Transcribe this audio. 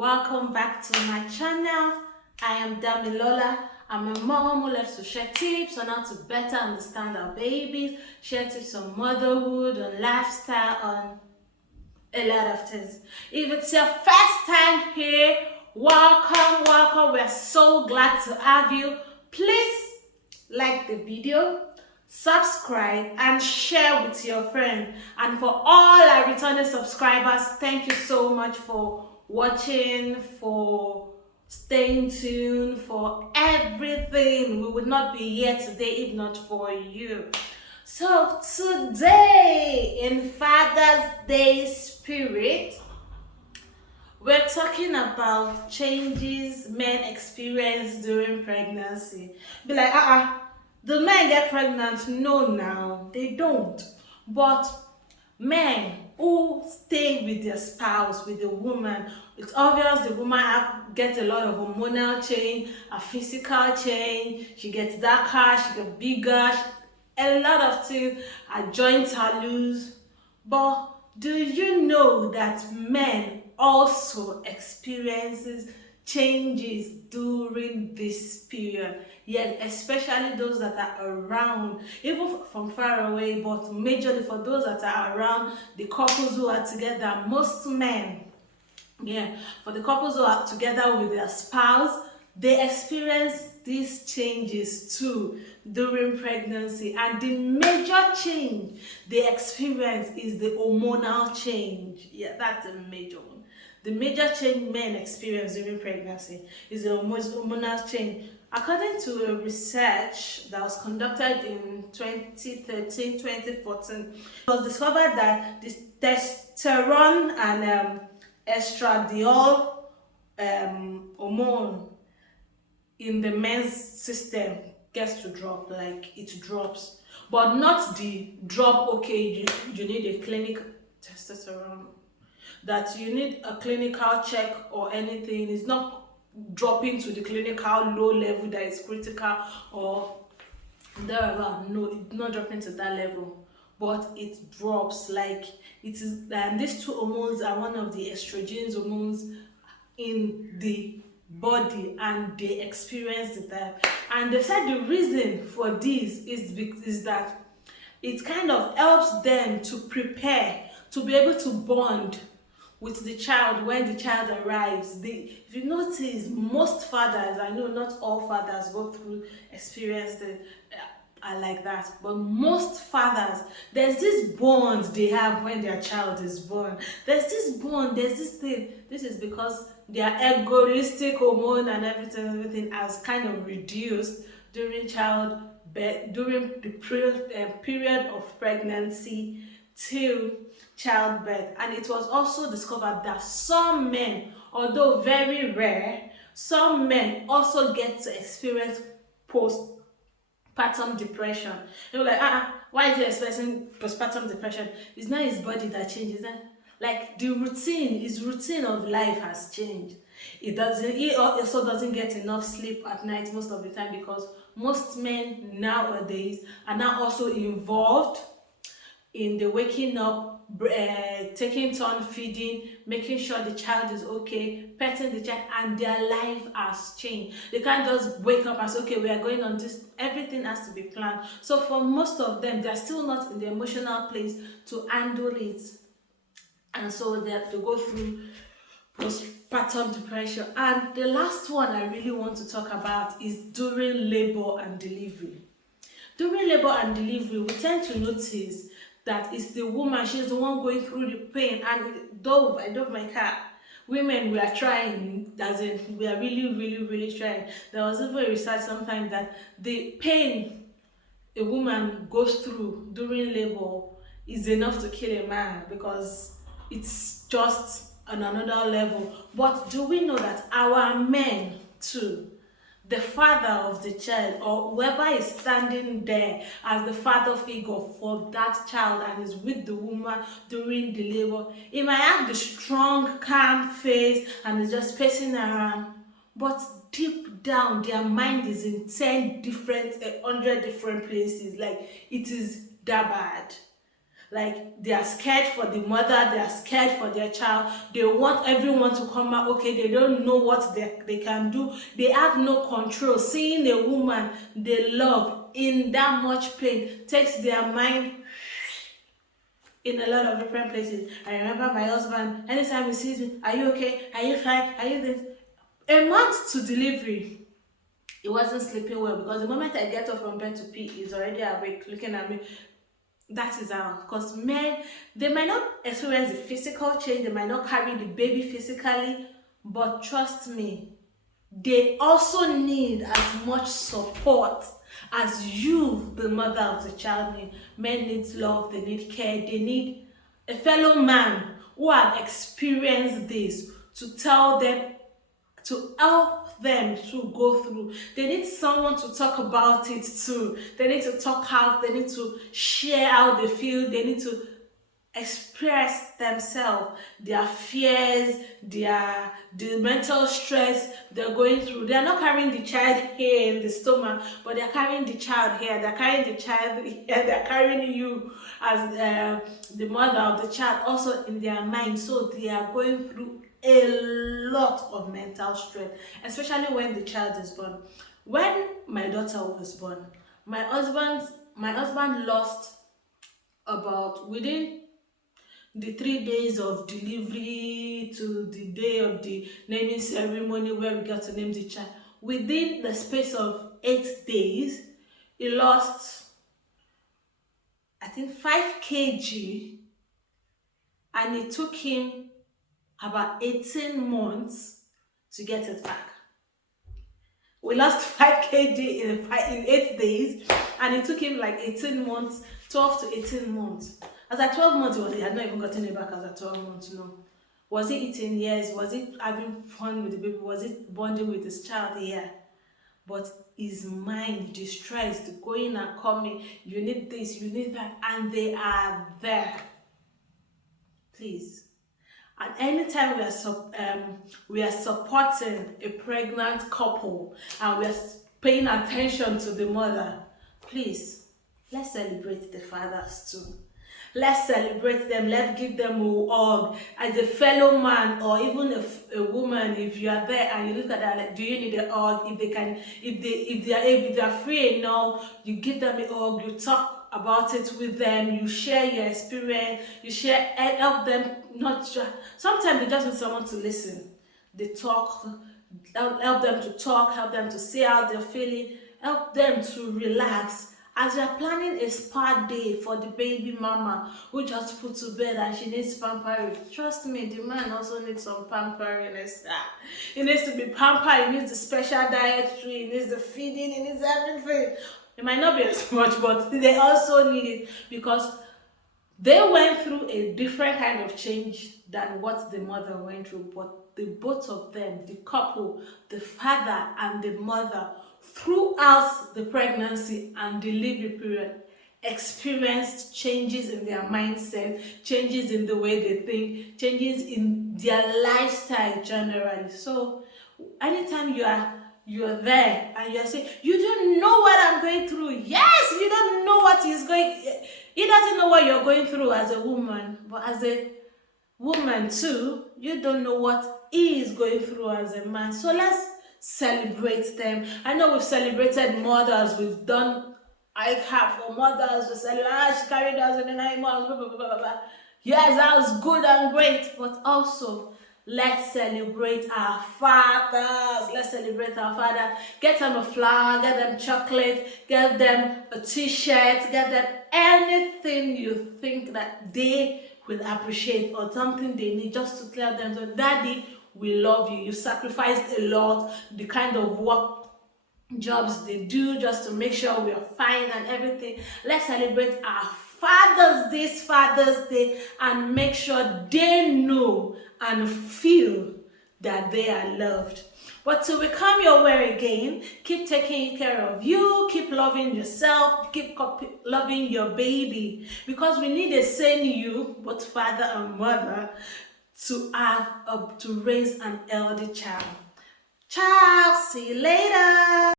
Welcome back to my channel. I am Damilola. I'm a mom who loves to share tips on how to better understand our babies, share tips on motherhood, on lifestyle, on a lot of things. If it's your first time here, welcome. We're so glad to have you. Please like the video, subscribe, and share with your friend. And for all our returning subscribers, thank you so much for watching, for staying tuned, for everything. We would not be here today if not for you. So today, in Father's Day spirit, we're talking about changes men experience during pregnancy. Be like, do men get pregnant? No, now they don't. But men who stay with their spouse, with the woman, it's obvious the woman gets a lot of hormonal change, a physical change. She gets darker, she gets bigger, a lot of things. Her joints are loose. But do you know that men also experiences changes during this period? Yeah, especially those that are around, even from far away, but majorly for those that are around the couples who are together. Most men, yeah, for the couples who are together with their spouse, they experience these changes too during pregnancy, and the major change they experience is the hormonal change. Yeah, that's a major one. The major change men experience during pregnancy is the hormonal change. According to a research that was conducted in 2013-2014, it was discovered that this testosterone and estradiol hormone in the men's system gets to drop, like it drops, but not the drop. Okay, you need a clinic testosterone, that you need a clinical check or anything. It's not dropping to the clinical low level that is critical or thereabout. No, it's not dropping to that level, but it drops. Like it is, and these two hormones are one of the estrogens hormones in the body, and they experience that. And they said the reason for this is that it kind of helps them to prepare to be able to bond with the child when the child arrives. If you notice, most fathers, I know not all fathers go through experience that are like that, but most fathers, there's this bond they have when their child is born. There's this bond, there's this thing. This is because their egoistic hormone and everything has kind of reduced during childbirth, during the period of pregnancy till childbirth. And it was also discovered that some men, although very rare, some men also get to experience postpartum depression. You're like, why is he experiencing postpartum depression? It's not his body that changes. Like the routine, his routine of life has changed. He also doesn't get enough sleep at night most of the time, because most men nowadays are now also involved in the waking up, taking turn feeding, making sure the child is okay, petting the child, and their life has changed. They can't just wake up and say, okay, we are going on this. Everything has to be planned. So for most of them, they're still not in the emotional place to handle it, and so they have to go through postpartum depression. And the last one I really want to talk about is during labor and delivery. During labor and delivery, we tend to notice that it's the woman, she's the one going through the pain. And I dove my cat. Women, we are trying, as in, we are really trying. There was even a research sometimes that the pain a woman goes through during labor is enough to kill a man, because it's just on another level. But do we know that our men too, the father of the child, or whoever is standing there as the father figure for that child and is with the woman during the labor, he might have the strong calm face and is just pacing around, but deep down their mind is in 10 different 100 different places. Like, it is that bad. Like they are scared for the mother, they are scared for their child. They want everyone to come out okay. They don't know what they can do. They have no control. Seeing a woman they love in that much pain takes their mind in a lot of different places. I remember my husband, anytime he sees me, are you okay? Are you fine? Are you this? A month to delivery, he wasn't sleeping well because the moment I get up from bed to pee, he's already awake looking at me. That is how, because men, they might not experience the physical change, they might not carry the baby physically, but trust me, they also need as much support as you, the mother of the child, need. Men need love, they need care, they need a fellow man who have experienced this to tell them, to help them to go through. They need someone to talk about it too. They need to talk out, they need to share how they feel, they need to express themselves, their fears, the mental stress they're going through. They're not carrying the child here in the stomach, but they're carrying the child here, they're carrying the child here, they're carrying you as the mother of the child also in their mind. So they are going through a lot of mental stress, especially when the child is born. When my daughter was born, my husband lost about within the 3 days of delivery to the day of the naming ceremony where we got to name the child. Within the space of 8 days, he lost, I think, 5 kg, and it took him about 18 months to get it back. We lost 5 kg in 8 days, and it took him like 18 months, 12 to 18 months. As at 12 months, he had not even gotten it back as at 12 months, no. Was he eating? Yes. Was he having fun with the baby? Was he bonding with his child? Yeah. But his mind distressed, going and coming, you need this, you need that, and they are there. Please. And anytime we are supporting a pregnant couple and we are paying attention to the mother, please, let's celebrate the fathers too. Let's celebrate them. Let's give them a hug as a fellow man, or even a woman. If you are there and you look at that, like, do you need a hug? If they can, if they are free enough, you give them a hug. You talk about it with them. You share your experience. You share, help them. Not just, sometimes they just need someone to listen. They talk. Help them to talk. Help them to say how they're feeling. Help them to relax. As you are planning a spa day for the baby mama who just put to bed and she needs pampering, trust me, the man also needs some pampering. He needs to be pampered, he needs the special dietary, he needs the feeding, he needs everything. It might not be as much, but they also need it because they went through a different kind of change than what the mother went through. But the both of them, the couple, the father and the mother, throughout the pregnancy and delivery period, experienced changes in their mindset, changes in the way they think, changes in their lifestyle generally. So anytime you're there and you're saying, you don't know what I'm going through. Yes, you don't know what he doesn't know what you're going through as a woman, but as a woman too, you don't know what he is going through as a man. So let's celebrate them. I know we've celebrated mothers, we've done ICAP for mothers, we celebrate, she carried us in the 9 months, blah, blah, blah, blah, blah. Yes, that was good and great, but also let's celebrate our fathers. Let's celebrate our father. Get them a flower, get them chocolate, get them a t-shirt, get them anything you think that they will appreciate or something they need, just to tell them, so daddy, we love you. You sacrificed a lot, the kind of work jobs they do just to make sure we are fine and everything. Let's celebrate our fathers this Father's Day and make sure they know and feel that they are loved. But till we come your way again, keep taking care of you, keep loving yourself, keep loving your baby, because we need a sane you, both father and mother, to raise an healthy child. Ciao, see you later.